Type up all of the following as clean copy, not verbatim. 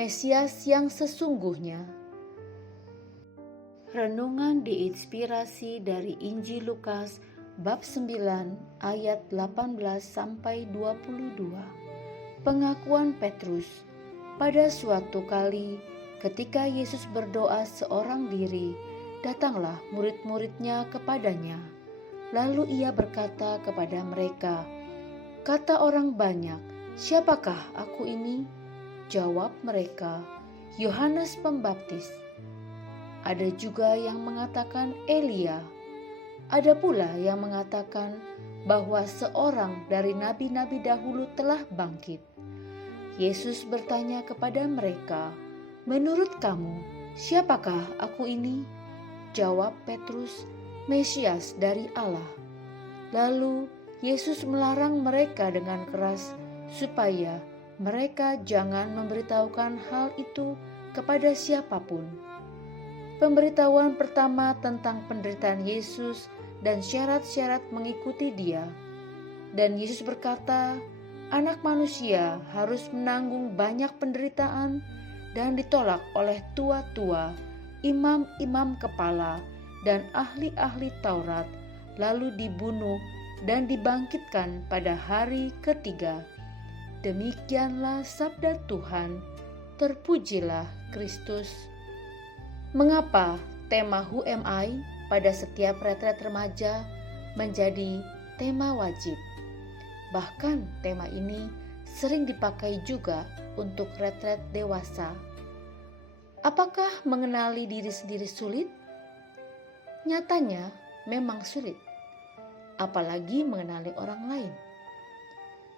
Mesias yang sesungguhnya. Renungan diinspirasi dari Injil Lukas bab 9 ayat 18 sampai 22. Pengakuan Petrus. Pada suatu kali ketika Yesus berdoa seorang diri, datanglah murid-muridnya kepadanya. Lalu ia berkata kepada mereka, "Kata orang banyak, siapakah aku ini?" Jawab mereka, "Yohanes Pembaptis." Ada juga yang mengatakan Elia. Ada pula yang mengatakan bahwa seorang dari nabi-nabi dahulu telah bangkit. Yesus bertanya kepada mereka, "Menurut kamu, siapakah aku ini?" Jawab Petrus, "Mesias dari Allah." Lalu Yesus melarang mereka dengan keras supaya mereka jangan memberitahukan hal itu kepada siapapun. Pemberitahuan pertama tentang penderitaan Yesus dan syarat-syarat mengikuti Dia. Dan Yesus berkata, Anak Manusia harus menanggung banyak penderitaan dan ditolak oleh tua-tua, imam-imam kepala, dan ahli-ahli Taurat, lalu dibunuh dan dibangkitkan pada hari ketiga. Demikianlah sabda Tuhan, terpujilah Kristus. Mengapa tema Who Am I pada setiap retret remaja menjadi tema wajib? Bahkan tema ini sering dipakai juga untuk retret dewasa. Apakah mengenali diri sendiri sulit? Nyatanya memang sulit, apalagi mengenali orang lain.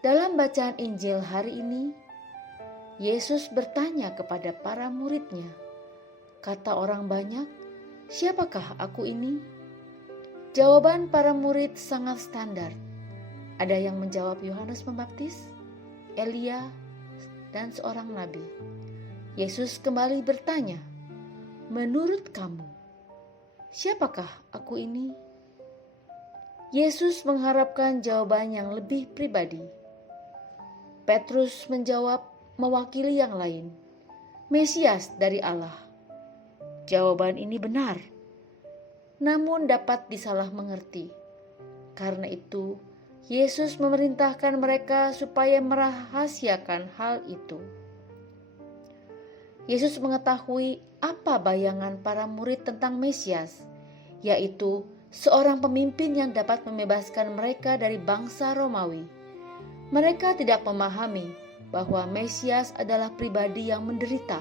Dalam bacaan Injil hari ini, Yesus bertanya kepada para muridnya, "Kata orang banyak, siapakah aku ini?" Jawaban para murid sangat standar. Ada yang menjawab Yohanes Pembaptis, Elia, dan seorang nabi. Yesus kembali bertanya, "Menurut kamu, siapakah aku ini?" Yesus mengharapkan jawaban yang lebih pribadi. Petrus menjawab mewakili yang lain, "Mesias dari Allah." Jawaban ini benar, namun dapat disalah mengerti. Karena itu, Yesus memerintahkan mereka supaya merahasiakan hal itu. Yesus mengetahui apa bayangan para murid tentang Mesias, yaitu seorang pemimpin yang dapat membebaskan mereka dari bangsa Romawi. Mereka tidak memahami bahwa Mesias adalah pribadi yang menderita,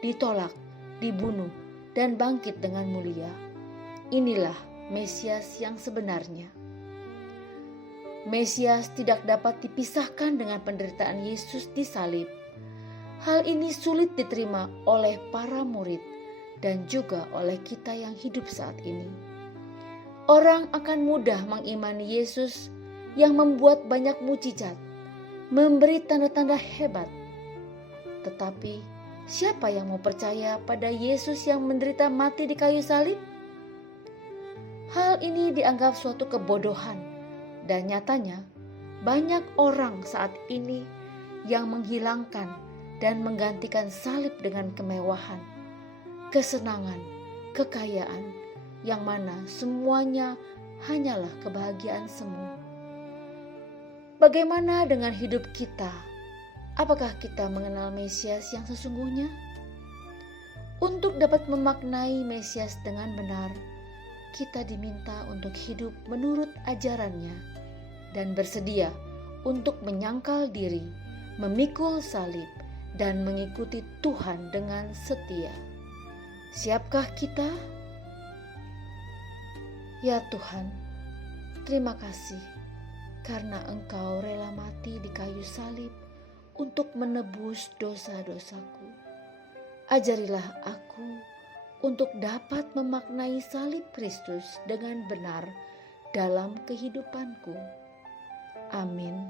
ditolak, dibunuh, dan bangkit dengan mulia. Inilah Mesias yang sebenarnya. Mesias tidak dapat dipisahkan dengan penderitaan Yesus di salib. Hal ini sulit diterima oleh para murid dan juga oleh kita yang hidup saat ini. Orang akan mudah mengimani Yesus yang membuat banyak mukjizat, memberi tanda-tanda hebat. Tetapi siapa yang mau percaya pada Yesus yang menderita mati di kayu salib? Hal ini dianggap suatu kebodohan, dan nyatanya banyak orang saat ini yang menghilangkan dan menggantikan salib dengan kemewahan, kesenangan, kekayaan, yang mana semuanya hanyalah kebahagiaan semu. Bagaimana dengan hidup kita? Apakah kita mengenal Mesias yang sesungguhnya? Untuk dapat memaknai Mesias dengan benar, kita diminta untuk hidup menurut ajarannya dan bersedia untuk menyangkal diri, memikul salib, dan mengikuti Tuhan dengan setia. Siapkah kita? Ya Tuhan, terima kasih karena Engkau rela mati di kayu salib untuk menebus dosa-dosaku. Ajarilah aku untuk dapat memaknai salib Kristus dengan benar dalam kehidupanku. Amin.